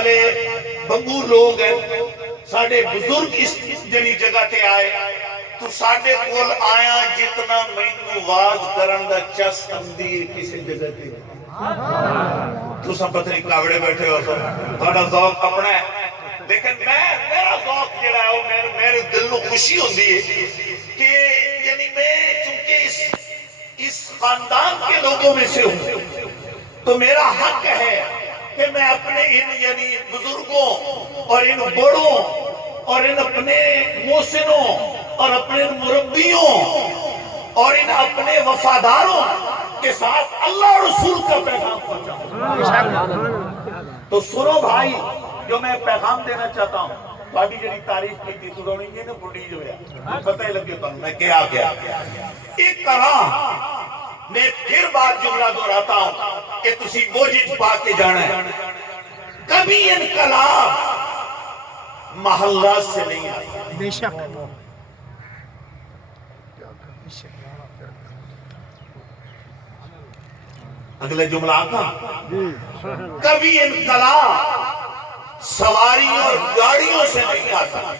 والے بنگو لوگ ہیں ساڑھے بزرگ اس جنی جگہ تے آئے تو ساڑھے کول آیا جتنا مینو واز کرن دا چس اندی کسی جگہ تے تو سب پتری کاوڑے بیٹھے ہو سو تھوڑا ذوق اپنا ہے لیکن میرا ذوق جڑا ہے وہ میرے دل کو خوشی ہوندی ہے کہ یعنی میں چونکہ اس خاندان کے لوگوں میں سے ہوں تو میرا حق ہے کہ میں اپنے ان یعنی بزرگوں اور ان بڑوں اور ان اپنے محسنوں اور اپنے مربیوں اور ان اپنے وفاداروں کے ساتھ اللہ اور رسول کا پیغام پہنچاؤں تو سنو بھائی جو میں پیغام دینا چاہتا ہوں بابی جڑی تعریف کی تھی تو روڑیں گے نا بڑی جو ہے پتہ ہی لگے تھا میں کیا اقرا میں پھر بات جملہ دہراتا ہوں کہ تسی موجد پا کے جانا ہے کبھی انقلاب محلہ سے نہیں آتا بے شک اگلے جملہ آتا کبھی انقلاب سواری اور گاڑیوں سے نہیں آتا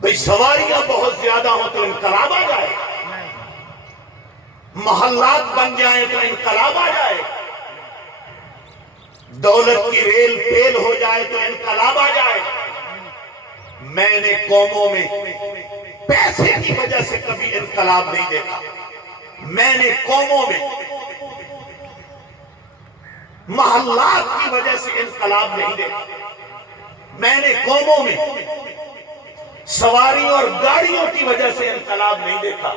بھئی سواریاں بہت زیادہ ہوں تو انقلاب آ جائے محلات بن جائیں تو انقلاب آ جائے دولت کی ریل پیل ہو جائے تو انقلاب آ جائے میں نے قوموں میں پیسے کی وجہ سے کبھی انقلاب نہیں دیکھا میں نے قوموں میں محلات کی وجہ سے انقلاب نہیں دیکھا میں نے قوموں میں سواریوں اور گاڑیوں کی وجہ سے انقلاب نہیں دیکھا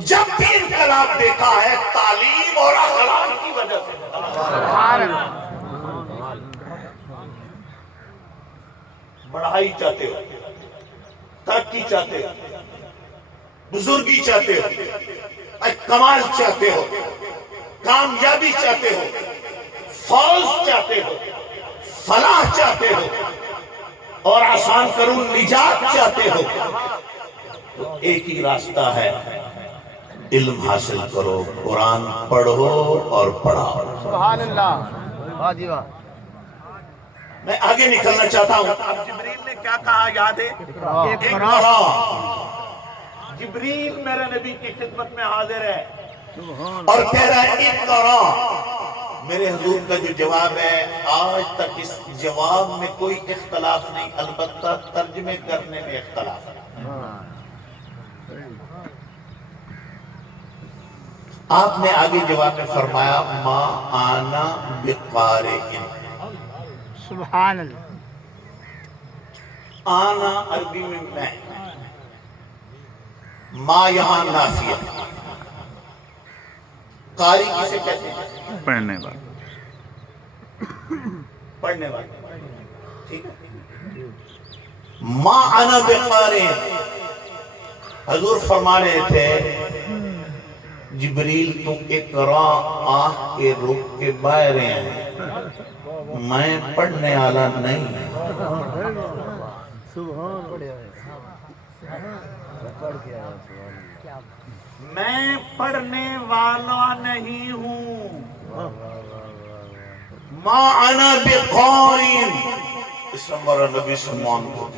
جب بھی انقلاب دیکھا ہے تعلیم اور اخلاق کی وجہ سے بڑھائی چاہتے ہو ترقی چاہتے ہو بزرگی چاہتے ہو کمال چاہتے ہو کامیابی چاہتے ہو فوز چاہتے ہو فلاح چاہتے ہو اور آسان کروں نجات چاہتے ہو تو ایک ہی راستہ ہے علم حاصل کرو قرآن پڑھو اور پڑھاؤ سبحان اللہ واہ جی واہ میں آگے نکلنا چاہتا ہوں اب جبریل نے کیا کہا یاد ہے اقرا جبریل میرے نبی کی خدمت میں حاضر ہے اور کہہ رہا ہے اقرا میرے حضور کا جو جواب ہے آج تک اس جواب میں کوئی اختلاف نہیں البتہ ترجمے کرنے میں اختلاف ہے آپ نے آگے جواب میں فرمایا ما آنا بقارئ سبحان اللہ آنا عربی میں ما یہاں نافیہ قاری کسے کہتے ہیں پڑھنے والا پڑھنے والا ٹھیک ہے ما انا بقارئ حضور فرما رہے تھے جبریل تم اقرا آنکھ کے روک کے باہر ہیں میں پڑھنے والا نہیں میں پڑھنے والا نہیں ہوں ما انا بقارئ اس نمبر نبی سلمان کو